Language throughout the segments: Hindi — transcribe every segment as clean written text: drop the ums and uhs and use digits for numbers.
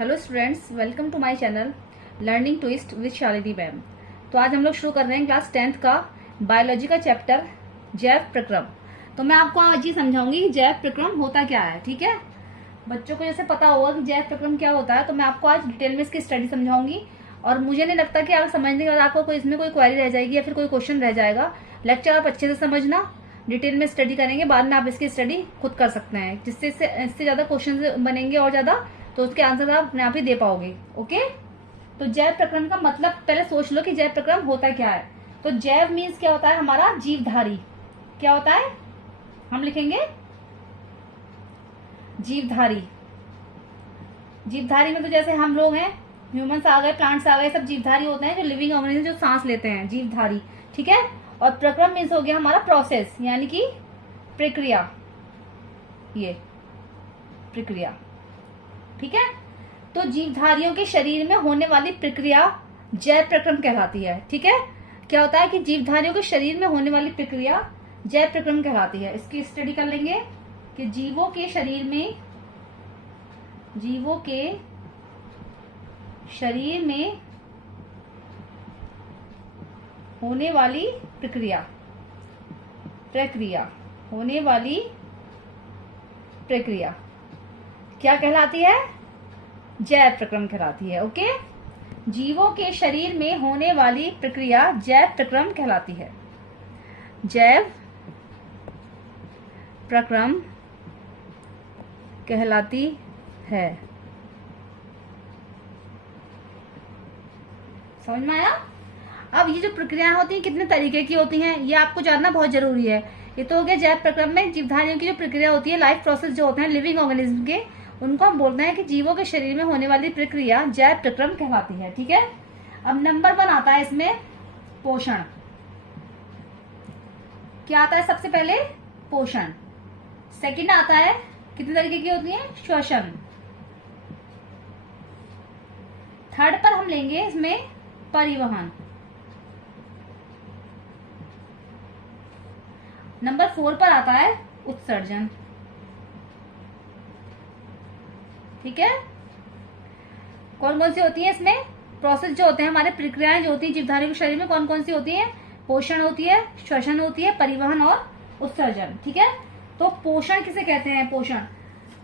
Hello students, welcome to my channel Learning Twist with Shalini ma'am. तो आज हम लोग शुरू कर रहे हैं क्लास 10th का बायोलॉजी का चैप्टर जैव प्रक्रम। तो मैं आपको आज ये समझाऊंगी कि जैव प्रक्रम होता क्या है। ठीक है, बच्चों को जैसे पता होगा कि जैव प्रक्रम क्या होता है, तो मैं आपको आज डिटेल में इसकी स्टडी समझाऊंगी। और मुझे नहीं लगता कि आप समझने के बाद आपको कोई इसमें कोई क्वेरी रह जाएगी या फिर कोई क्वेश्चन रह जाएगा। लेक्चर आप अच्छे से समझना, डिटेल में स्टडी करेंगे, बाद में आप इसकी स्टडी खुद कर सकते हैं, जिससे इससे ज्यादा क्वेश्चन बनेंगे और ज्यादा, तो उसके आंसर आप अपने आप ही दे पाओगे। ओके, तो जैव प्रक्रम का मतलब पहले सोच लो कि जैव प्रक्रम होता क्या है। तो जैव मीन्स क्या होता है, हमारा जीवधारी। क्या होता है, हम लिखेंगे जीवधारी। जीवधारी में तो जैसे हम लोग हैं, ह्यूमंस आ गए, प्लांट्स आ गए, सब जीवधारी होते हैं, जो लिविंग ऑर्गेनिज्म जो सांस लेते हैं, जीवधारी। ठीक है, और प्रक्रम मीन्स हो गया हमारा प्रोसेस, यानी कि प्रक्रिया, ये प्रक्रिया। ठीक है, तो जीवधारियों के शरीर में होने वाली प्रक्रिया जैव प्रक्रम कहलाती है। ठीक है, क्या होता है कि जीवधारियों के शरीर में होने वाली प्रक्रिया जैव प्रक्रम कहलाती है। इसकी स्टडी कर लेंगे कि जीवों के शरीर में होने वाली प्रक्रिया क्या कहलाती है, जैव प्रक्रम कहलाती है। ओके, जीवों के शरीर में होने वाली प्रक्रिया जैव प्रक्रम कहलाती है। जैव प्रक्रम कहलाती है। समझ में आया? अब ये जो प्रक्रियाएं होती हैं कितने तरीके की होती हैं, ये आपको जानना बहुत जरूरी है। ये तो हो गया जैव प्रक्रम में जीवधारियों की जो प्रक्रिया होती है, लाइफ प्रोसेस जो होते हैं लिविंग ऑर्गेनिज्म के, उनको हम बोलते हैं कि जीवों के शरीर में होने वाली प्रक्रिया जैव प्रक्रम कहलाती है। ठीक है, अब नंबर 1 आता है इसमें पोषण। क्या आता है सबसे पहले, पोषण। सेकंड आता है, कितने तरीके की होती है, श्वसन। थर्ड पर हम लेंगे इसमें परिवहन। नंबर 4 पर आता है उत्सर्जन। ठीक है, कौन कौन सी होती है इसमें प्रोसेस जो होते हैं, हमारे प्रक्रियाएं जो होती है जीवधारियों के शरीर में, कौन कौन सी होती है, पोषण होती है, श्वसन होती है, परिवहन और उत्सर्जन। ठीक है, तो पोषण किसे कहते हैं, पोषण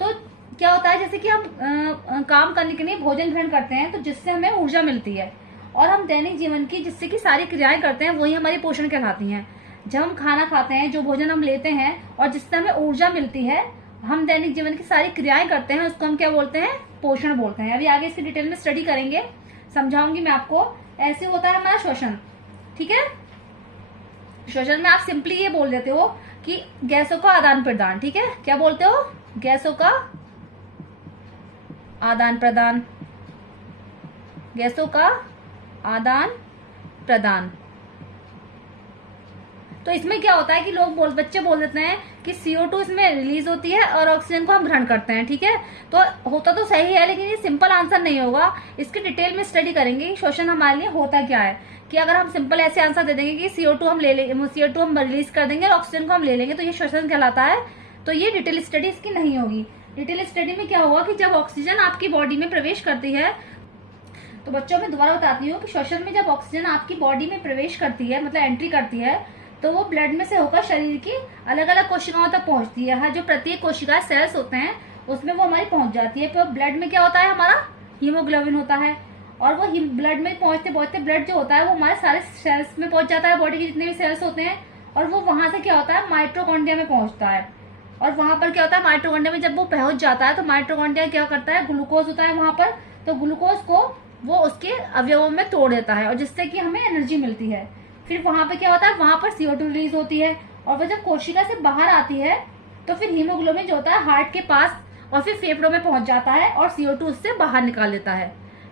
तो क्या होता है, जैसे कि हम काम करने के लिए भोजन ग्रहण करते हैं, तो जिससे हमें ऊर्जा मिलती है, और हम दैनिक जीवन की जिससे कि सारी क्रियाएं करते हैं, वही हमारी पोषण कहलाती हैं। जब हम खाना खाते हैं, जो भोजन हम लेते हैं और जिससे हमें ऊर्जा मिलती है, हम दैनिक जीवन की सारी क्रियाएं करते हैं, उसको हम क्या बोलते हैं, पोषण बोलते हैं। अभी आगे इसकी डिटेल में स्टडी करेंगे, समझाऊंगी मैं आपको। ऐसे होता है हमारा श्वसन। ठीक है, श्वसन में आप सिंपली ये बोल देते हो कि गैसों का आदान प्रदान। ठीक है, क्या बोलते हो, गैसों का आदान प्रदान, गैसों का आदान प्रदान। तो इसमें क्या होता है कि बच्चे बोल देते हैं कि CO2 इसमें रिलीज होती है और ऑक्सीजन को हम ग्रहण करते हैं। ठीक है, तो होता तो सही है, लेकिन ये सिंपल आंसर नहीं होगा। इसकी डिटेल में स्टडी करेंगे कि श्वसन हमारे लिए होता क्या है। कि अगर हम सिंपल ऐसे आंसर दे देंगे कि CO2 हम ले लेंगे, CO2 हम रिलीज कर देंगे और ऑक्सीजन को हम ले लेंगे, तो ये श्वसन कहलाता है। तो ये डिटेल स्टडी इसकी नहीं होगी। डिटेल स्टडी में क्या होगा कि जब ऑक्सीजन आपकी बॉडी में प्रवेश करती है, तो बच्चों में दोबारा बताती हूँ कि श्वसन में जब ऑक्सीजन आपकी बॉडी में प्रवेश करती है, मतलब एंट्री करती है, तो वो ब्लड में से होकर शरीर की अलग अलग कोशिकाओं तक पहुंचती है। हर जो प्रत्येक कोशिका सेल्स होते हैं उसमें वो हमारी पहुंच जाती है। तो ब्लड में क्या होता है, हमारा हीमोग्लोबिन होता है, और वो ब्लड में पहुंचते पहुंचते ब्लड जो होता है वो हमारे सारे सेल्स में पहुंच जाता है, बॉडी के जितने भी सेल्स होते हैं, और वो वहां से क्या होता है, माइटोकॉन्ड्रिया में पहुंचता है। और वहां पर क्या होता है, माइटोकॉन्ड्रिया में जब वो पहुंच जाता है, तो माइटोकॉन्ड्रिया क्या करता है, ग्लूकोज होता है वहां पर, तो ग्लूकोज को वो उसके अवयवों में तोड़ देता है, और जिससे कि हमें एनर्जी मिलती है। फिर वहां पे क्या होता है, वहां पर CO2 रिलीज होती है, और वो जब कोशिका से बाहर आती है, तो फिर हीमोग्लोबिन जो होता है हार्ट के पास और फिर फेफड़ों में पहुंच जाता है, और CO2 उससे बाहर निकाल लेता है।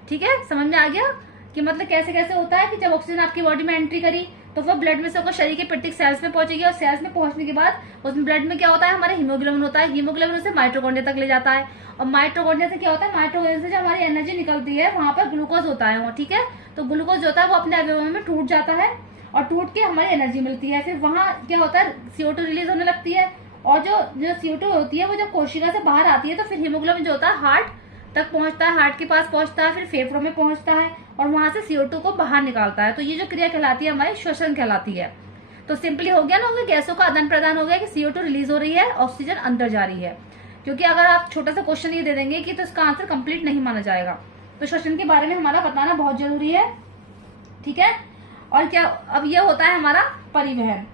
ठीक है, समझ में आ गया कि मतलब कैसे कैसे होता है कि जब ऑक्सीजन आपकी बॉडी में एंट्री करी, तो वो ब्लड में से होकर शरीर के प्रत्येक सेल्स में पहुंचेगी, और सेल्स में पहुंचने के बाद उसमें ब्लड में क्या होता है, हमारे हीमोग्लोबिन होता है, हीमोग्लोबिन उसे माइटोकॉन्ड्रिया तक ले जाता है, और माइटोकॉन्ड्रिया से क्या होता है, माइटोकॉन्ड्रिया से जो हमारी एनर्जी निकलती है, वहां पर ग्लूकोज होता है। ठीक है, तो ग्लूकोज जो होता है वो अपने अवयवों में टूट जाता है, और टूट के हमारी एनर्जी मिलती है। फिर वहां क्या होता है, CO2 रिलीज होने लगती है, और जो CO2 होती है वो जब कोशिका से बाहर आती है, तो फिर हीमोग्लोबिन जो होता है हार्ट तक पहुंचता है, हार्ट के पास पहुंचता है, फिर फेफड़ों में पहुंचता है और वहां से CO2 को बाहर निकालता है। तो ये जो क्रिया कहलाती है हमारी श्वसन कहलाती है। तो सिंपली हो गया ना, हो गया गैसों का आदान प्रदान हो गया कि CO2 रिलीज हो रही है, ऑक्सीजन अंदर जा रही है। क्योंकि अगर आप छोटा सा क्वेश्चन ये दे देंगे कि तो इसका आंसर कंप्लीट नहीं माना जाएगा। तो श्वसन के बारे में हमारा बताना बहुत जरूरी है, ठीक है। और क्या, अब ये होता है हमारा परिवहन,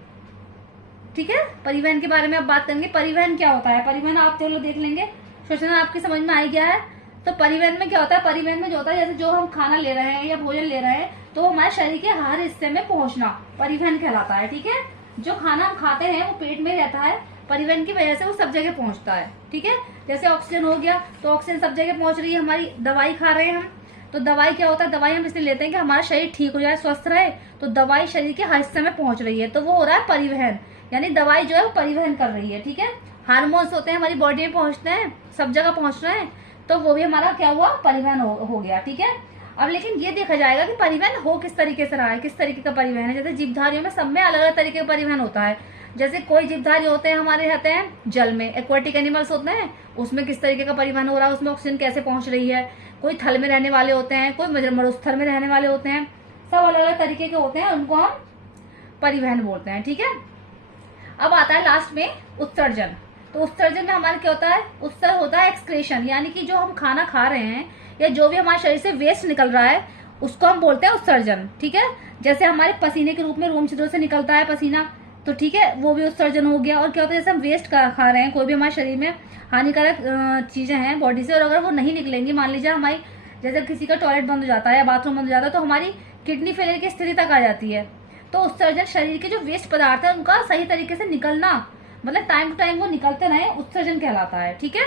ठीक है। परिवहन के बारे में अब बात करेंगे। परिवहन क्या होता है, परिवहन आप चलो देख लेंगे, श्वसन आपकी समझ में आ गया है। तो परिवहन में क्या होता है, परिवहन में जो होता है जैसे जो हम खाना ले रहे हैं या भोजन ले रहे हैं तो हमारे शरीर के हर हिस्से में पहुंचना परिवहन कहलाता है, ठीक है। जो खाना हम खाते हैं वो पेट में रहता है, परिवहन की वजह से वो सब जगह पहुंचता है, ठीक है। जैसे ऑक्सीजन हो गया तो ऑक्सीजन सब जगह पहुंच रही है। हमारी दवाई खा रहे हैं हम, तो दवाई क्या होता है, दवाई हम इसलिए लेते हैं कि हमारा शरीर ठीक हो जाए, स्वस्थ रहे। तो दवाई शरीर के हर हिस्से में पहुंच रही है, तो वो हो रहा है परिवहन, यानी दवाई जो है वो परिवहन कर रही है, ठीक है। हार्मोन्स होते हैं हमारी बॉडी में पहुंचते हैं, सब जगह पहुंच रहे हैं, तो वो भी हमारा क्या हुआ, परिवहन हो गया, ठीक है। अब लेकिन ये देखा जाएगा कि परिवहन हो किस तरीके से रहा है, किस तरीके का परिवहन है। जैसे जीवधारियों में सब में अलग अलग तरीके का परिवहन होता है। जैसे कोई जीवधारी होते हैं हमारे रहते हैं जल में, एक्वाटिक एनिमल्स होते हैं, उसमें किस तरीके का परिवहन हो रहा है, उसमें ऑक्सीजन कैसे पहुंच रही है। कोई थल में रहने वाले होते हैं, कोई मरुस्थल में रहने वाले होते हैं, सब अलग अलग तरीके के होते हैं, उनको हम परिवहन बोलते हैं, ठीक है। अब आता है लास्ट में उत्सर्जन। तो उत्सर्जन में हमारा क्या होता है, उत्सर्जन होता है एक्सक्रेशन, यानी कि जो हम खाना खा रहे हैं या जो भी हमारे शरीर से वेस्ट निकल रहा है उसको हम बोलते हैं उत्सर्जन, ठीक है। जैसे हमारे पसीने के रूप में रोम छिद्रों से निकलता है पसीना, तो ठीक है, वो भी उत्सर्जन हो गया। और क्या होता है, जैसे हम वेस्ट खा रहे हैं, कोई भी हमारे शरीर में हानिकारक चीजें हैं बॉडी से, और अगर वो नहीं निकलेंगी, मान लीजिए हमारी जैसे किसी का टॉयलेट बंद हो जाता है या बाथरूम बंद हो जाता है, तो हमारी किडनी फेलियर की स्थिति तक आ जाती है। तो उत्सर्जन शरीर के जो वेस्ट पदार्थ है उनका सही तरीके से निकलना, मतलब टाइम टू टाइम वो निकलते रहे, उत्सर्जन कहलाता है, ठीक है।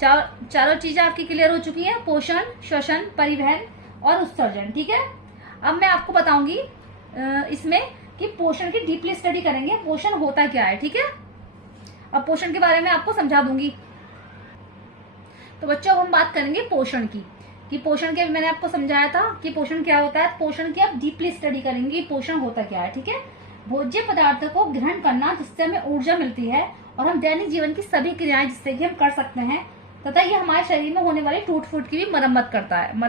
चारों चीजें आपकी क्लियर हो चुकी हैं, पोषण, श्वसन, परिवहन और उत्सर्जन, ठीक है। अब मैं आपको बताऊंगी इसमें कि पोषण की डीपली स्टडी करेंगे, पोषण होता क्या है, ठीक है। अब पोषण के बारे में आपको समझा दूंगी। तो बच्चों अब हम बात करेंगे पोषण की, कि पोषण के मैंने आपको समझाया था कि पोषण क्या होता है। पोषण की आप डीपली स्टडी करेंगे, पोषण होता क्या है, ठीक है। भोज्य पदार्थों को ग्रहण करना जिससे हमें ऊर्जा मिलती है और हम दैनिक जीवन की सभी क्रियाएं जिससे कि हम कर सकते हैं, तथा ये हमारे शरीर में होने वाली टूट फूट की भी मरम्मत करता है।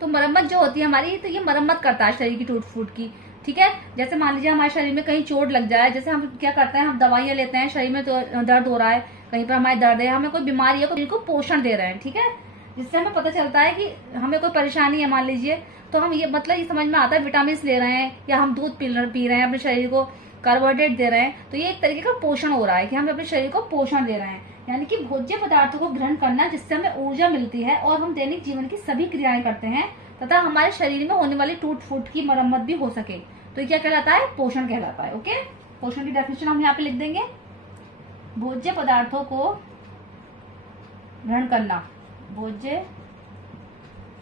तो मरम्मत जो होती है हमारी, तो ये मरम्मत करता है शरीर की टूट फूट की, ठीक है। जैसे मान लीजिए हमारे शरीर में कहीं चोट लग जाए, जैसे हम क्या करते हैं, हम दवाइयां लेते हैं, शरीर में तो दर्द हो रहा है, कहीं पर हमारे दर्द है, हमें कोई बीमारी है, शरीर को पोषण दे रहे हैं, ठीक है। जिससे हमें पता चलता है कि हमें कोई परेशानी है मान लीजिए, तो हम ये मतलब ये समझ में आता है विटामिन ले रहे हैं या हम दूध पी रहे हैं, अपने शरीर को कार्बोहाइड्रेट दे रहे हैं, तो ये एक तरीके का पोषण हो रहा है कि हम अपने शरीर को पोषण दे रहे हैं। यानी कि भोज्य पदार्थों को ग्रहण करना जिससे हमें ऊर्जा मिलती है और हम दैनिक जीवन की सभी क्रियाएं करते हैं तथा हमारे शरीर में होने वाली टूट फूट की मरम्मत भी हो सके, तो ये क्या कहलाता है, पोषण कहलाता है। ओके, पोषण की डेफिनेशन हम यहाँ पे लिख देंगे, भोज्य पदार्थों को ग्रहण करना, भोज्य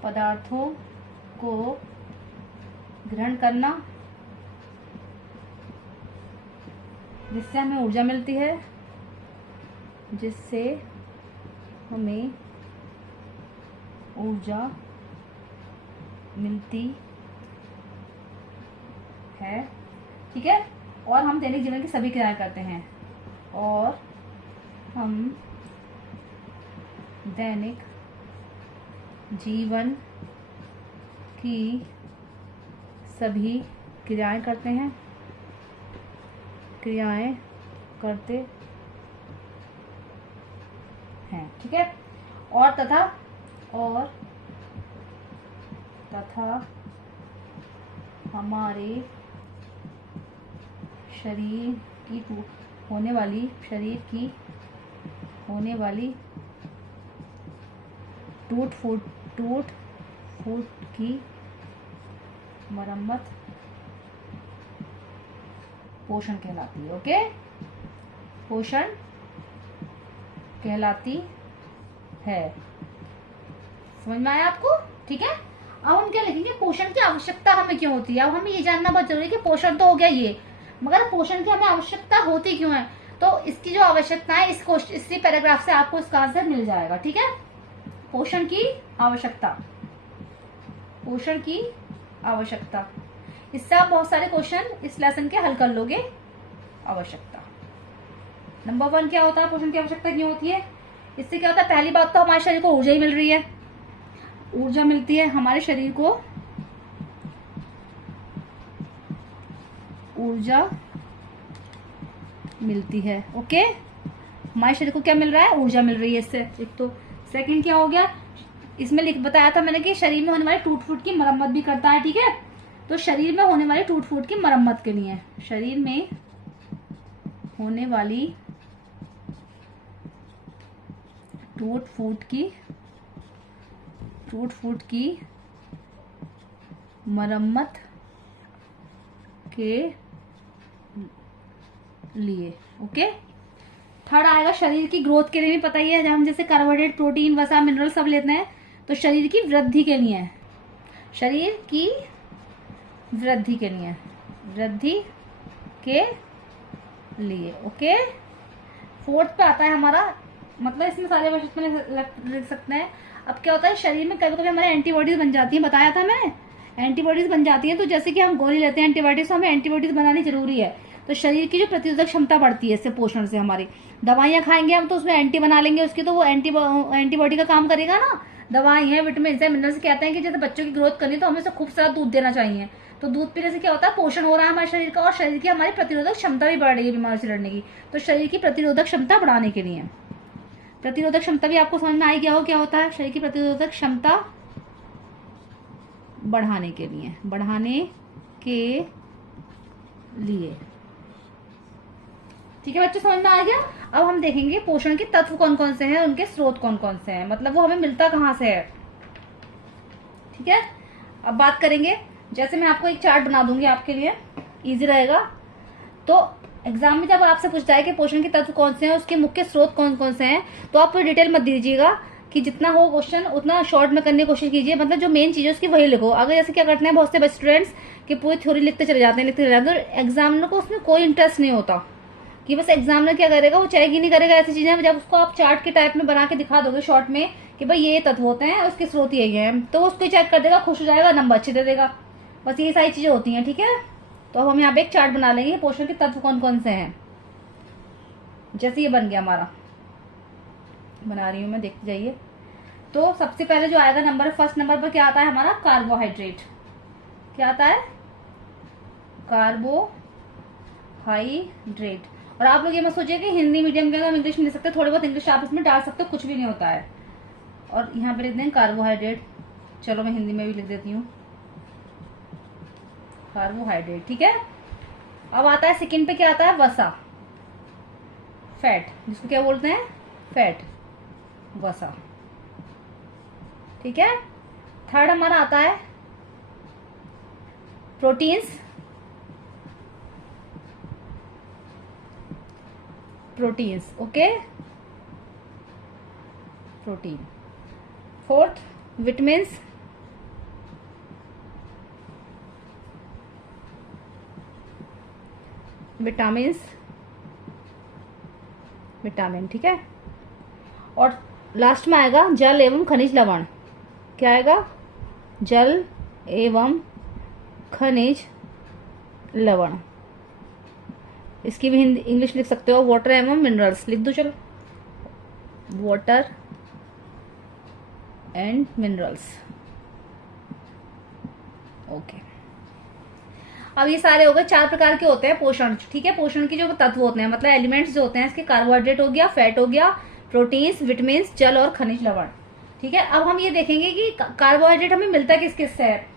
पदार्थों को ग्रहण करना जिससे हमें ऊर्जा मिलती है, जिससे हमें ऊर्जा मिलती है, ठीक है। और हम दैनिक जीवन की सभी क्रियाएं करते हैं, और हम दैनिक जीवन की सभी क्रियाएं करते हैं, क्रियाएं करते हैं, ठीक है। और तथा हमारे शरीर की होने वाली टूट फूट की मरम्मत पोषण कहलाती है। ओके, पोषण कहलाती है, समझ में आया आपको, ठीक है। अब हम क्या लिखेंगे, पोषण की आवश्यकता हमें क्यों होती है। अब हमें ये जानना बहुत जरूरी है कि पोषण तो हो गया ये, मगर पोषण की हमें आवश्यकता होती क्यों है। तो इसकी जो आवश्यकता है इसी पैराग्राफ से आपको इसका आंसर मिल जाएगा, ठीक है। पोषण की आवश्यकता, पोषण की आवश्यकता, इससे आप बहुत सारे क्वेश्चन इस लेसन के हल कर लोगे। आवश्यकता नंबर 1 क्या होता है, पोषण की आवश्यकता क्यों होती है। इससे क्या होता है, पहली बात तो हमारे शरीर को ऊर्जा ही मिल रही है, ऊर्जा मिलती है हमारे शरीर को, ऊर्जा मिलती है। ओके, हमारे शरीर को क्या मिल रहा है, ऊर्जा मिल रही है इससे। एक तो सेकंड क्या हो गया, इसमें लिख बताया था मैंने कि शरीर में होने वाले टूट फूट की मरम्मत भी करता है। ठीक है, तो शरीर में होने वाली टूट फूट की मरम्मत के लिए, शरीर में होने वाली टूट फूट की मरम्मत के लिए। ओके, थर्ड आएगा शरीर की ग्रोथ के लिए भी पता ही है, जब हम जैसे कार्बोहाइड्रेट, प्रोटीन, वसा, मिनरल सब लेते हैं तो शरीर की वृद्धि के लिए है, शरीर की वृद्धि के लिए, वृद्धि के लिए। ओके, फोर्थ पे आता है हमारा, मतलब इसमें सारे वर्ष में लिख सकते हैं। अब क्या होता है, शरीर में कभी कभी हमारे एंटीबॉडीज बन जाती है, बताया था मैंने, एंटीबॉडीज बन जाती है। तो जैसे कि हम गोली लेते हैं एंटीबायोटिक्स, तो हमें एंटीबॉडीज बनानी जरूरी है, तो शरीर की जो प्रतिरोधक क्षमता बढ़ती है इससे, पोषण से। हमारी दवाइयां खाएंगे हम तो उसमें एंटी बना लेंगे उसकी, तो वो एंटीबॉडी का काम करेगा ना। दवाई है, विटामिन है, मिनरल्स, कहते हैं कि जैसे बच्चों की ग्रोथ करनी तो हमें से खूब सारा दूध देना चाहिए, तो दूध पीने से क्या होता है, पोषण हो रहा है हमारे शरीर का, और शरीर की हमारी प्रतिरोधक क्षमता भी बढ़ रही है बीमारी से लड़ने की। तो शरीर की प्रतिरोधक क्षमता बढ़ाने के लिए, प्रतिरोधक क्षमता भी आपको समझ में आई गया हो क्या होता है, शरीर की प्रतिरोधक क्षमता बढ़ाने के लिए, बढ़ाने के लिए। ठीक है बच्चों, समझ में आ गया। अब हम देखेंगे पोषण के तत्व कौन कौन से हैं, उनके स्रोत कौन कौन से हैं, मतलब वो हमें मिलता कहाँ से है। ठीक है, अब बात करेंगे, जैसे मैं आपको एक चार्ट बना दूंगी आपके लिए, इजी रहेगा। तो एग्जाम में जब आपसे पूछता है कि पोषण के तत्व कौन से हैं, उसके मुख्य स्रोत कौन कौन से हैं, तो आप कोई डिटेल मत दीजिएगा, कि जितना हो क्वेश्चन उतना शॉर्ट में करने की कोशिश कीजिए, मतलब जो मेन चीज है उसकी वही लिखो। अगर जैसे क्या करते हैं बहुत से स्टूडेंट्स कि पूरी थ्योरी लिखते चले जाते हैं, तो एग्जामिनर को उसमें कोई इंटरेस्ट नहीं होता, कि बस एग्जामिनर क्या करेगा, वो चेक ही नहीं करेगा ऐसी चीजें। जब उसको आप चार्ट के टाइप में बना के दिखा दोगे शॉर्ट में कि भाई ये तत्व होते हैं, उसके स्रोत यही है, तो उसको चेक कर देगा, खुश हो जाएगा, नंबर अच्छे दे देगा। बस ये सारी चीजें होती हैं। ठीक है, तो अब हम यहाँ पे एक चार्ट बना लेंगे, पोषण के तत्व कौन कौन से हैं। जैसे ये बन गया हमारा, बना रही हूं मैं, देखते जाइए। तो सबसे पहले जो आएगा नंबर, फर्स्ट नंबर पर क्या आता है हमारा, कार्बोहाइड्रेट। क्या आता है, कार्बोहाइड्रेट। और आप लोग ये मत सोचिए कि हिंदी मीडियम के हम इंग्लिश नहीं लिख सकते, थोड़े बहुत इंग्लिश आप इसमें डाल सकते हो, कुछ भी नहीं होता है। और यहाँ पे लिख दें कार्बोहाइड्रेट, चलो मैं हिंदी में भी लिख देती हूँ, कार्बोहाइड्रेट। ठीक है, अब आता है सेकंड पे, क्या आता है, वसा, फैट, जिसको क्या बोलते हैं, फैट, वसा। ठीक है, थर्ड हमारा आता है proteins, proteins. Okay, protein. Fourth vitamins, vitamins, vitamin. ठीक है, और लास्ट में आएगा जल एवं खनिज लवण। क्या आएगा, जल एवं खनिज लवण। इसकी भी हिंदी इंग्लिश लिख सकते हो, वाटर एवं मिनरल्स लिख दो, चलो, वाटर एंड मिनरल्स। ओके, अब ये सारे हो गए, 4 प्रकार के होते हैं पोषण। ठीक है, पोषण के जो तत्व होते हैं, मतलब एलिमेंट्स जो होते हैं इसके, कार्बोहाइड्रेट हो गया, फैट हो गया, प्रोटीन्स, विटामिन्स, जल और खनिज लवण। ठीक है, अब हम ये देखेंगे कि कार्बोहाइड्रेट हमें मिलता किस किस से है।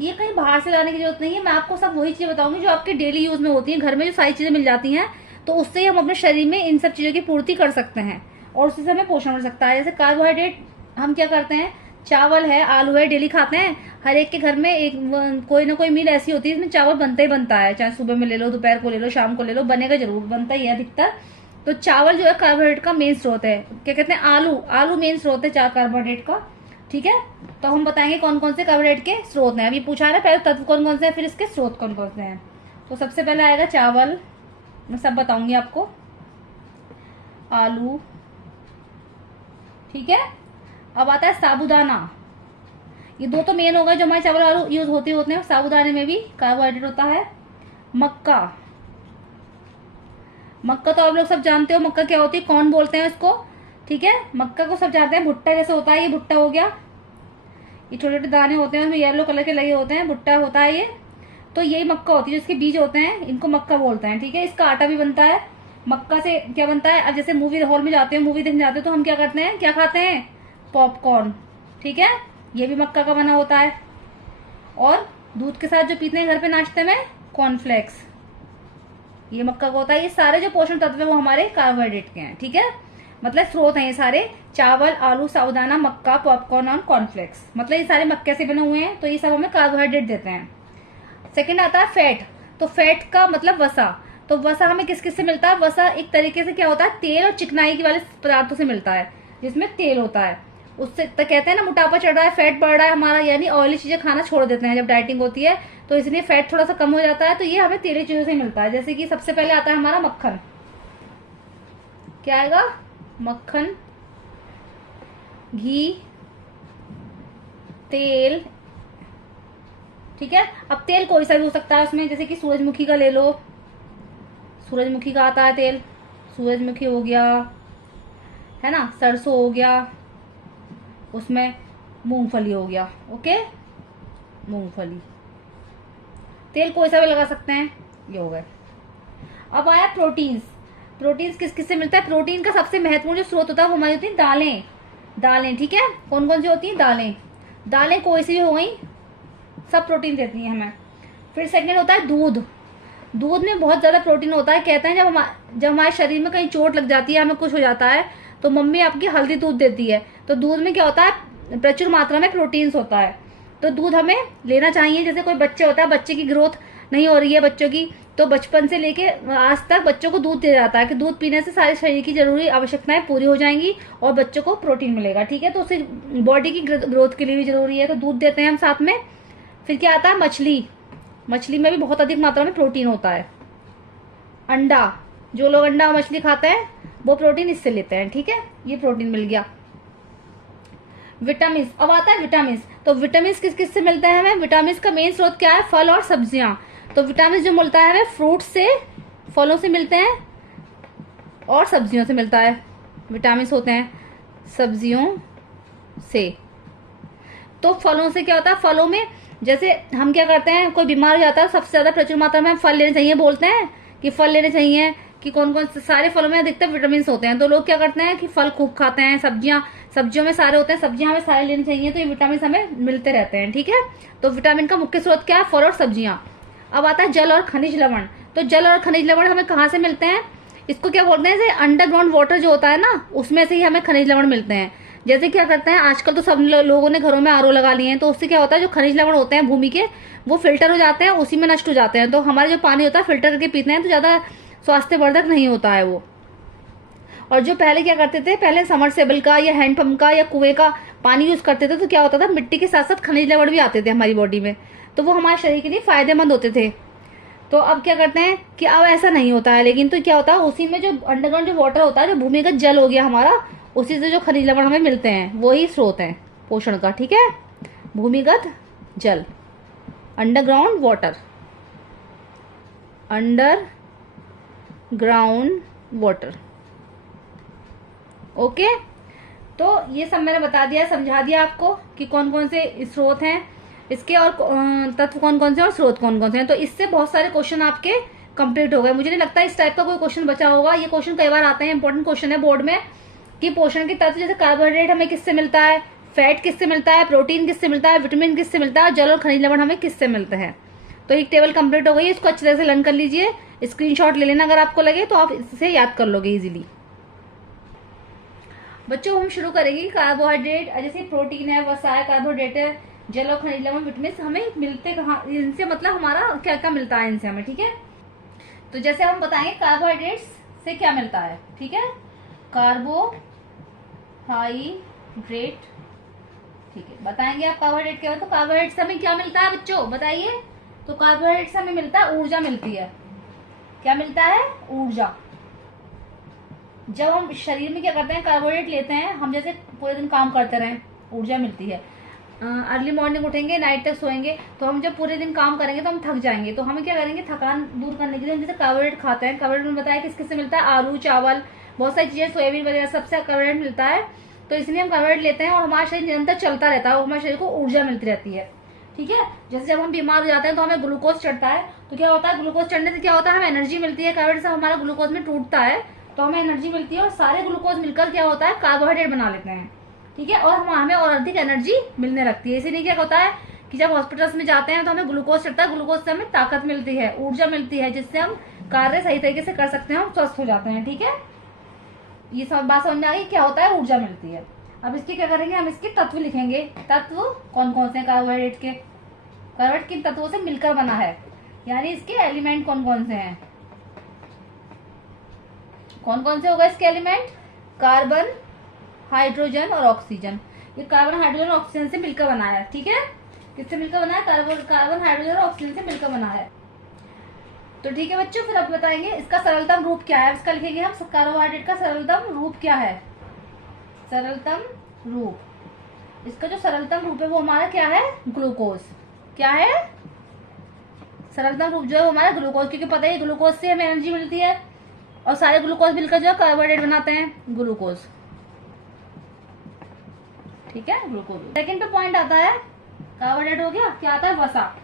ये कहीं बाहर से लाने की जरूरत नहीं है, मैं आपको सब वही चीजें बताऊंगी जो आपके डेली यूज में होती हैं, घर में जो सारी चीजें मिल जाती हैं, तो उससे ही हम अपने शरीर में इन सब चीजों की पूर्ति कर सकते हैं, और उससे हमें पोषण मिल सकता है। जैसे कार्बोहाइड्रेट हम क्या करते हैं, चावल है, आलू है, डेली खाते हैं, हर एक के घर में एक कोई ना कोई मील ऐसी होती है जिसमें चावल बनता ही बनता है, चाहे सुबह में ले लो, दोपहर को ले लो, शाम को ले लो, बनेगा जरूर, बनता ही है अधिकतर। तो चावल जो है कार्बोहाइड्रेट का मेन स्रोत है। क्या कहते हैं, आलू मेन स्रोत है कार्बोहाइड्रेट का। ठीक है, तो हम बताएंगे कौन कौन से कार्बोहाइड्रेट के स्रोत हैं। अभी पूछा है ना, पहले तत्व कौन कौन से हैं, फिर इसके स्रोत कौन कौन से हैं। तो सबसे पहले आएगा चावल, मैं सब बताऊंगी आपको, आलू। ठीक है, अब आता है साबूदाना। ये दो तो मेन हो गए जो हमारे चावल आलू यूज होते हैं। साबूदाने में भी कार्बोहाइड्रेट होता है। मक्का, मक्का तो आप लोग सब जानते हो, मक्का क्या होती है, कौन बोलते हैं इसको। ठीक है, मक्का को सब जानते हैं, भुट्टा जैसे होता है, ये भुट्टा हो गया। ये छोटे छोटे दाने होते हैं, उसमें येलो कलर के लगे होते हैं, भुट्टा होता है ये। तो यही मक्का होती है, जिसके बीज होते हैं, इनको मक्का बोलते हैं, ठीक है। इसका आटा भी बनता है। मक्का से क्या बनता है, अब जैसे मूवी हॉल में जाते हैं, मूवी देखने जाते हैं, तो हम क्या करते हैं, क्या खाते हैं, पॉपकॉर्न, ठीक है। ये भी मक्का का बना होता है। और दूध के साथ जो पीते हैं घर पे नाश्ते में, कॉर्नफ्लेक्स, ये मक्का का होता है। ये सारे जो पोषण तत्व है वो हमारे कार्बोहाइड्रेट के हैं, ठीक है। मतलब स्रोत हैं ये सारे, चावल, आलू, साबुदाना, मक्का, पॉपकॉर्न और कॉर्नफ्लेक्स, मतलब ये सारे मक्के से बने हुए हैं, तो ये सब हमें कार्बोहाइड्रेट देते हैं। सेकंड आता है फैट। तो फैट का मतलब वसा। तो वसा हमें किस किस से मिलता है, वसा एक तरीके से क्या होता है, तेल और चिकनाई वाले पदार्थों से मिलता है, जिसमें तेल होता है। उससे तो कहते हैं ना मोटापा चढ़ रहा है, फैट बढ़ रहा है हमारा, यानी ऑयली चीजें खाना छोड़ देते हैं जब डाइटिंग होती है, तो इसलिए फैट थोड़ा सा कम हो जाता है। तो ये हमें तेली चीजों से मिलता है। जैसे कि सबसे पहले आता है हमारा मक्खन। क्या आएगा, मक्खन, घी, तेल, ठीक है। अब तेल कोई सा भी हो सकता है उसमें, जैसे कि सूरजमुखी का ले लो, सूरजमुखी का आता है तेल, सूरजमुखी हो गया, है ना, सरसों हो गया, उसमें मूंगफली हो गया, ओके, मूंगफली, तेल कोई सा भी लगा सकते हैं, ये हो गए। अब आया प्रोटीन्स। प्रोटीन्स किस किस से मिलता है, प्रोटीन का सबसे महत्वपूर्ण जो स्रोत होता है वो हमारी होती है दालें। दालें, ठीक है, कौन कौन सी होती हैं, दालें। दालें कोई सी भी हो गई, सब प्रोटीन देती हैं हमें। फिर सेकंड होता है दूध। दूध में बहुत ज्यादा प्रोटीन होता है। कहते हैं जब हमारे शरीर में कहीं चोट लग जाती है, हमें कुछ हो जाता है, तो मम्मी आपकी हल्दी दूध देती है। तो दूध में क्या होता है, प्रचुर मात्रा में प्रोटीन्स होता है। तो दूध हमें लेना चाहिए। जैसे कोई बच्चे होता है, बच्चे की ग्रोथ नहीं हो रही है बच्चों की, तो बचपन से लेके आज तक बच्चों को दूध दिया जाता है कि दूध पीने से सारे शरीर की जरूरी आवश्यकताएं पूरी हो जाएंगी और बच्चों को प्रोटीन मिलेगा, ठीक है। तो उसे बॉडी की ग्रोथ के लिए भी जरूरी है, तो दूध देते हैं हम साथ में। फिर क्या आता है, मछली। मछली में भी बहुत अधिक मात्रा में प्रोटीन होता है। अंडा, जो लोग अंडा और मछली खाते हैं वो प्रोटीन इससे लेते हैं, ठीक है, ये प्रोटीन मिल गया। विटामिन, अब आता है विटामिन। तो विटामिन किस किस से मिलते हैं हमें, विटामिन का मेन स्रोत क्या है, फल और सब्जियां। तो विटामिन जो मिलता है हमें फ्रूट से, फलों से मिलते हैं और सब्जियों से मिलता है। विटामिन होते हैं सब्जियों से। तो फलों से क्या होता है, फलों में जैसे हम क्या करते हैं, कोई बीमार हो जाता है, सबसे ज्यादा प्रचुर मात्रा में हम फल लेने चाहिए, बोलते हैं कि फल लेने चाहिए, कि कौन कौन से सारे फलों में अधिकतर विटामिन होते हैं। तो लोग क्या करते हैं कि फल खूब खाते हैं, सब्जियों में सारे होते हैं, सब्जियां हमें सारे लेनी चाहिए, तो ये विटामिन हमें मिलते रहते हैं, ठीक है। तो विटामिन का मुख्य स्रोत क्या है, फल और सब्जियां। अब आता है जल और खनिज लवण। तो जल और खनिज लवण हमें कहाँ से मिलते हैं, इसको क्या बोलते हैं, जैसे अंडरग्राउंड वाटर जो होता है ना, उसमें से ही हमें खनिज लवण मिलते हैं। जैसे क्या करते हैं आजकल तो सब लोगों ने घरों में आरओ लगा लिए हैं, तो उससे क्या होता है जो खनिज लवण होते हैं भूमि के, वो फिल्टर हो जाते हैं, उसी में नष्ट हो जाते हैं। तो हमारे जो पानी होता है फिल्टर करके पीते हैं, तो ज्यादा स्वास्थ्यवर्धक नहीं होता है वो। और जो पहले क्या करते थे, पहले समरसेबल का या हैंडपंप का या कुएं का पानी यूज करते थे, तो क्या होता था, मिट्टी के साथ साथ खनिज लवण भी आते थे हमारी बॉडी में, तो वो हमारे शरीर के लिए फायदेमंद होते थे। तो अब क्या करते हैं कि अब ऐसा नहीं होता है, लेकिन तो क्या होता है उसी में जो अंडरग्राउंड जो वाटर होता है, जो भूमिगत जल हो गया हमारा, उसी से जो खनिज लवण हमें मिलते हैं, वही स्रोत है पोषण का, ठीक है। भूमिगत जल, underground water, underground water, okay. तो ये सब मैंने बता दिया, समझा दिया आपको कि कौन कौन से स्रोत हैं इसके, और तत्व कौन कौन से और स्रोत कौन कौन से हैं। तो इससे बहुत सारे क्वेश्चन आपके कंप्लीट हो गए। मुझे नहीं लगता इस टाइप का कोई क्वेश्चन बचा होगा। ये क्वेश्चन कई बार आते हैं, इंपॉर्टेंट क्वेश्चन है बोर्ड में, कि पोषण के तत्व जैसे कार्बोहाइड्रेट हमें किससे मिलता है, फैट किससे मिलता है, प्रोटीन किससे मिलता है, विटामिन किससे मिलता है, जल और खनिज लवण हमें किससे मिलते हैं। तो एक टेबल कंप्लीट हो गई, इसको अच्छी तरह से लर्न कर लीजिए, स्क्रीनशॉट ले लेना अगर आपको लगे तो आप इससे याद कर लोगे इजीली। बच्चों हम शुरू करेंगे कार्बोहाइड्रेट, जैसे प्रोटीन है, वसा है, कार्बोहाइड्रेट है, जल और खनिज लवण, विटामिन हमें मिलते कहाँ, इनसे मतलब हमारा क्या क्या मिलता है इनसे हमें, ठीक है। तो जैसे हम बताएंगे कार्बोहाइड्रेट्स से क्या मिलता है, ठीक है, कार्बोहाइड्रेट, ठीक है, बताएंगे आप कार्बोहाइड्रेट क्या है। तो कार्बोहाइड्रेट से हमें क्या मिलता है बच्चों, बताइए। तो कार्बोहाइड्रेट से हमें मिलता है ऊर्जा मिलती है। क्या मिलता है, ऊर्जा। जब हम शरीर में क्या करते हैं, कार्बोहाइड्रेट लेते हैं, हम जैसे पूरे दिन काम करते रहें, ऊर्जा मिलती है। अर्ली मॉर्निंग उठेंगे, नाइट तक सोएंगे, तो हम जब पूरे दिन काम करेंगे तो हम थक जाएंगे, तो हमें क्या करेंगे, थकान दूर करने के लिए हम जैसे कार्बोहाइड्रेट खाते हैं। कार्बोहाइड्रेट में बताया किस किस से मिलता है, आलू, चावल, बहुत सारी चीजें, सोयाबीन वगैरह सबसे कार्बोहाइड्रेट मिलता है। तो इसलिए हम कार्बोहाइड्रेट लेते हैं और हमारा शरीर निरंतर चलता रहता है और हमारे शरीर को ऊर्जा मिलती रहती है। ठीक है, जैसे जब हम बीमार हो जाते हैं तो हमें ग्लूकोज चढ़ता है, तो क्या होता है, ग्लूकोज चढ़ने से क्या होता है, हमें एनर्जी मिलती है। कार्बोहाइड्रेट से हमारा ग्लूकोज में टूटता है तो हमें एनर्जी मिलती है और सारे ग्लूकोज मिलकर क्या होता है, कार्बोहाइड्रेट बना लेते हैं। ठीक है, और हमें और अधिक एनर्जी मिलने लगती है। इसीलिए क्या होता है कि जब हॉस्पिटल्स में जाते हैं तो हमें ग्लूकोज चढ़ता है, ग्लूकोज से हमें ताकत मिलती है, ऊर्जा मिलती है, जिससे हम कार्य सही तरीके से कर सकते हैं, हम स्वस्थ हो जाते हैं। ठीक है, ये सब बात समझ में आ गई, क्या होता है, ऊर्जा मिलती है। अब इसकी क्या करेंगे, हम इसके तत्व लिखेंगे। तत्व कौन कौन से हैं कार्बोहाइड्रेट के, कार्बोहाइड्रेट किन तत्वों से मिलकर बना है, यानी इसके एलिमेंट कौन कौन से हैं, कौन कौन से होगा इसके एलिमेंट, कार्बन, हाइड्रोजन और ऑक्सीजन। ये कार्बन, हाइड्रोजन और ऑक्सीजन से मिलकर बना है। ठीक है, किससे मिलकर बना है, कार्बन, हाइड्रोजन और ऑक्सीजन से मिलकर बना है। तो ठीक है बच्चों, फिर अब बताएंगे इसका सरलतम रूप क्या है। इसका लिखेंगे हम, कार्बोहाइड्रेट का सरलतम रूप क्या है, सरलतम रूप, इसका जो सरलतम रूप है वो हमारा क्या है, ग्लूकोज। क्या है सरलतम रूप जो है वो हमारा ग्लूकोज, क्योंकि पता है ग्लूकोज से हमें एनर्जी मिलती है और सारे ग्लूकोज मिलकर जो है कार्बोहाइड्रेट बनाते हैं, ग्लूकोज। ठीक है, ग्लूकोज। सेकंड पे पॉइंट आता है, कार्बोहाइड्रेट हो गया, क्या आता है, वसा।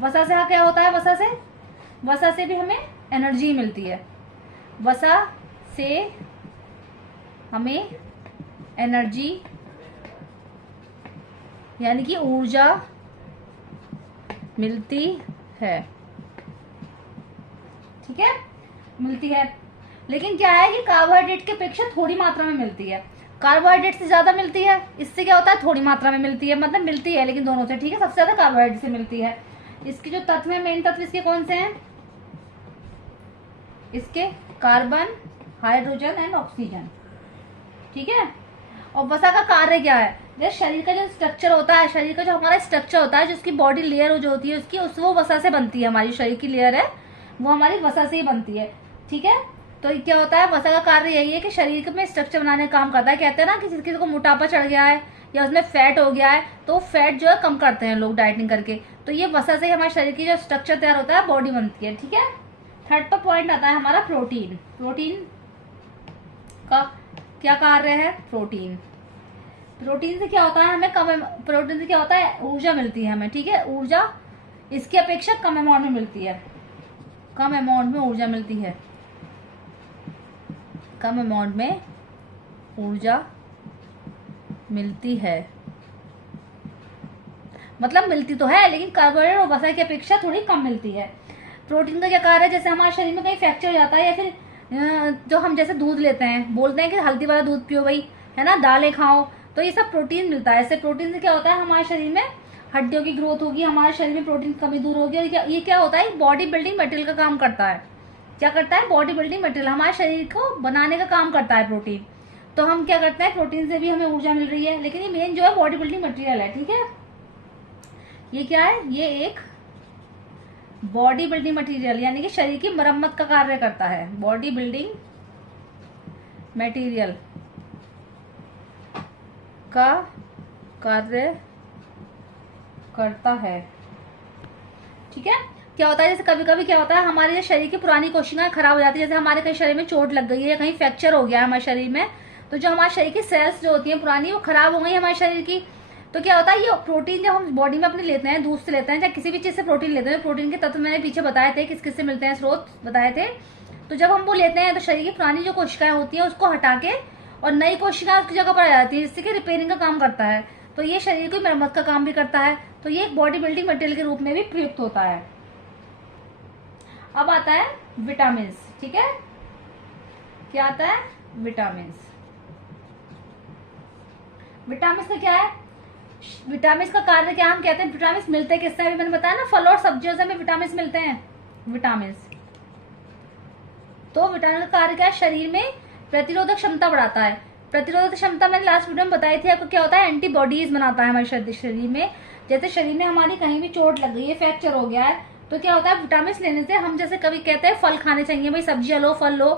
वसा से क्या होता है, वसा से भी हमें एनर्जी मिलती है। वसा से हमें एनर्जी यानी कि ऊर्जा मिलती है। ठीक है, मिलती है, लेकिन क्या है कि कार्बोहाइड्रेट की अपेक्षा थोड़ी मात्रा में मिलती है। कार्बोहाइड्रेट से ज्यादा मिलती है, इससे क्या होता है, थोड़ी मात्रा में मिलती है, मतलब मिलती है लेकिन दोनों से। ठीक है, सबसे ज्यादा कार्बोहाइड्रेट से मिलती है। इसके जो तत्व है, मेन तत्व इसके कौन से हैं, इसके कार्बन, हाइड्रोजन एंड ऑक्सीजन। ठीक है, और वसा का कार्य क्या है, जैसे शरीर का जो स्ट्रक्चर होता है, शरीर का जो हमारा स्ट्रक्चर होता है, जो उसकी बॉडी लेयर जो होती है उसकी, वो वसा से बनती है। हमारी शरीर की लेयर है वो हमारी वसा से ही बनती है। ठीक है, तो क्या होता है, वसा का कार्य यही है कि शरीर में स्ट्रक्चर बनाने का काम करता है। कहते हैं ना कि किसी को मोटापा चढ़ गया है या उसमें फैट हो गया है तो फैट जो है कम करते हैं लोग डाइटिंग करके, तो ये वसा से हमारे शरीर की जो स्ट्रक्चर तैयार होता है, बॉडी बनती है। ठीक है, थर्ड पर पॉइंट आता है हमारा प्रोटीन। प्रोटीन का क्या कार्य है, प्रोटीन से क्या होता है, हमें प्रोटीन से क्या होता है, ऊर्जा मिलती है हमें। ठीक है, ऊर्जा इसकी अपेक्षा कम अमाउंट में मिलती है, कम अमाउंट में ऊर्जा मिलती है, कम अमाउंट में ऊर्जा मिलती है, मतलब मिलती तो है लेकिन कार्बोहाइड्रेट और वसा की अपेक्षा थोड़ी कम मिलती है। प्रोटीन का क्या कार्य है, जैसे हमारे शरीर में कहीं फ्रैक्चर हो जाता है या फिर जो हम जैसे दूध लेते हैं, बोलते हैं कि हल्दी वाला दूध पियो भाई, है ना, दालें खाओ, तो ये सब प्रोटीन मिलता है। इससे प्रोटीन से क्या होता है, हमारे शरीर में हड्डियों की ग्रोथ होगी, हमारे शरीर में प्रोटीन की कमी दूर होगी। और ये क्या होता है, बॉडी बिल्डिंग मटेरियल का काम करता है। क्या करता है, बॉडी बिल्डिंग मटेरियल, हमारे शरीर को बनाने का काम करता है प्रोटीन। तो हम क्या करते हैं, प्रोटीन से भी हमें ऊर्जा मिल रही है, लेकिन ये मेन जो है बॉडी बिल्डिंग मटेरियल है। ठीक है, ये क्या है, ये एक बॉडी बिल्डिंग मटेरियल यानी कि शरीर की मरम्मत का कार्य करता है। बॉडी बिल्डिंग मटेरियल का कार्य करता है। ठीक है, क्या होता है, जैसे कभी कभी क्या होता है, हमारे शरीर की पुरानी कोशिकाएं खराब हो जाती है, जैसे हमारे कहीं शरीर में चोट लग गई है या कहीं फ्रैक्चर हो गया है हमारे शरीर में, तो जो हमारे शरीर की सेल्स जो होती है पुरानी, वो खराब हो गई हमारे शरीर की, तो क्या होता है, ये प्रोटीन जब हम बॉडी में अपने लेते हैं, दूध से लेते हैं, चाहे किसी भी चीज से प्रोटीन लेते हैं, प्रोटीन के तत्व मैंने पीछे बताए थे किस किस से मिलते हैं, स्रोत बताए थे। तो जब हम वो लेते हैं तो शरीर की पुरानी जो कोशिकाएं होती हैं उसको हटा के और नई कोशिकाएं उसकी जगह पर आ जाती है, जिससे कि रिपेयरिंग का काम करता है। तो ये शरीर की मरम्मत का काम भी करता है, तो ये एक बॉडी बिल्डिंग मटेरियल के रूप में भी प्रयुक्त होता है। अब आता है विटामिन। ठीक है, क्या आता है, विटामिन। विटामिन का क्या है, विटामिन का कार्य क्या, हम कहते हैं विटामिन मिलते हैं किससे, अभी मैंने बताया ना, फल और सब्जियों से हमें विटामिन मिलते हैं, विटामिन। तो विटामिन का कार्य क्या है, शरीर में प्रतिरोधक क्षमता बढ़ाता है। प्रतिरोधक क्षमता मैंने लास्ट वीडियो में बताई थी आपको, क्या होता है, एंटीबॉडीज बनाता है हमारे शरीर में। जैसे शरीर में हमारी कहीं भी चोट लग गई है, फ्रैक्चर हो गया है, तो क्या होता है, विटामिन लेने से हम जैसे कभी कहते हैं फल खाने चाहिए भाई, सब्जियां लो, फल लो,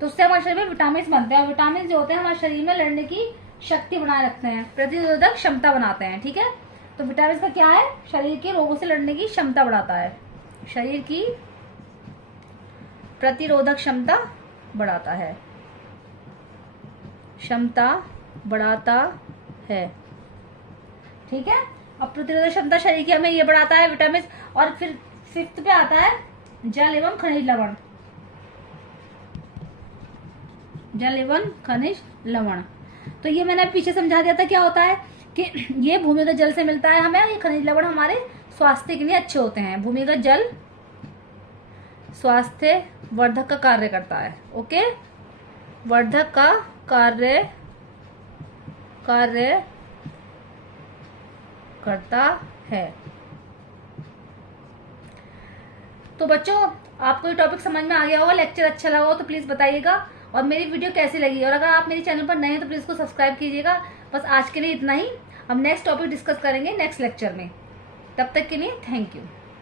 तो उससे हमारे शरीर में विटामिन बनते हैं। विटामिन जो होते हैं हमारे शरीर में लड़ने की शक्ति बनाए रखते हैं, प्रतिरोधक क्षमता बनाते हैं। ठीक है, तो विटामिन का क्या है, शरीर के रोगों से लड़ने की क्षमता बढ़ाता है, शरीर की प्रतिरोधक क्षमता बढ़ाता है, क्षमता बढ़ाता है। ठीक है, अब प्रतिरोधक क्षमता शरीर की हमें ये बढ़ाता है विटामिन। और फिर 5th पे आता है जल एवं खनिज लवण। जल एवं खनिज लवण, तो ये मैंने पीछे समझा दिया था क्या होता है कि ये भूमिगत जल से मिलता है हमें, ये खनिज लवण हमारे स्वास्थ्य के लिए अच्छे होते हैं। भूमिगत जल स्वास्थ्य वर्धक का कार्य करता है। ओके, वर्धक का कार्य करता है। तो बच्चों, आपको ये टॉपिक समझ में आ गया होगा, लेक्चर अच्छा लगा हो तो प्लीज बताइएगा, और मेरी वीडियो कैसी लगी, और अगर आप मेरे चैनल पर नए हैं तो प्लीज इसको सब्सक्राइब कीजिएगा। बस आज के लिए इतना ही, हम नेक्स्ट टॉपिक डिस्कस करेंगे नेक्स्ट लेक्चर में। तब तक के लिए थैंक यू।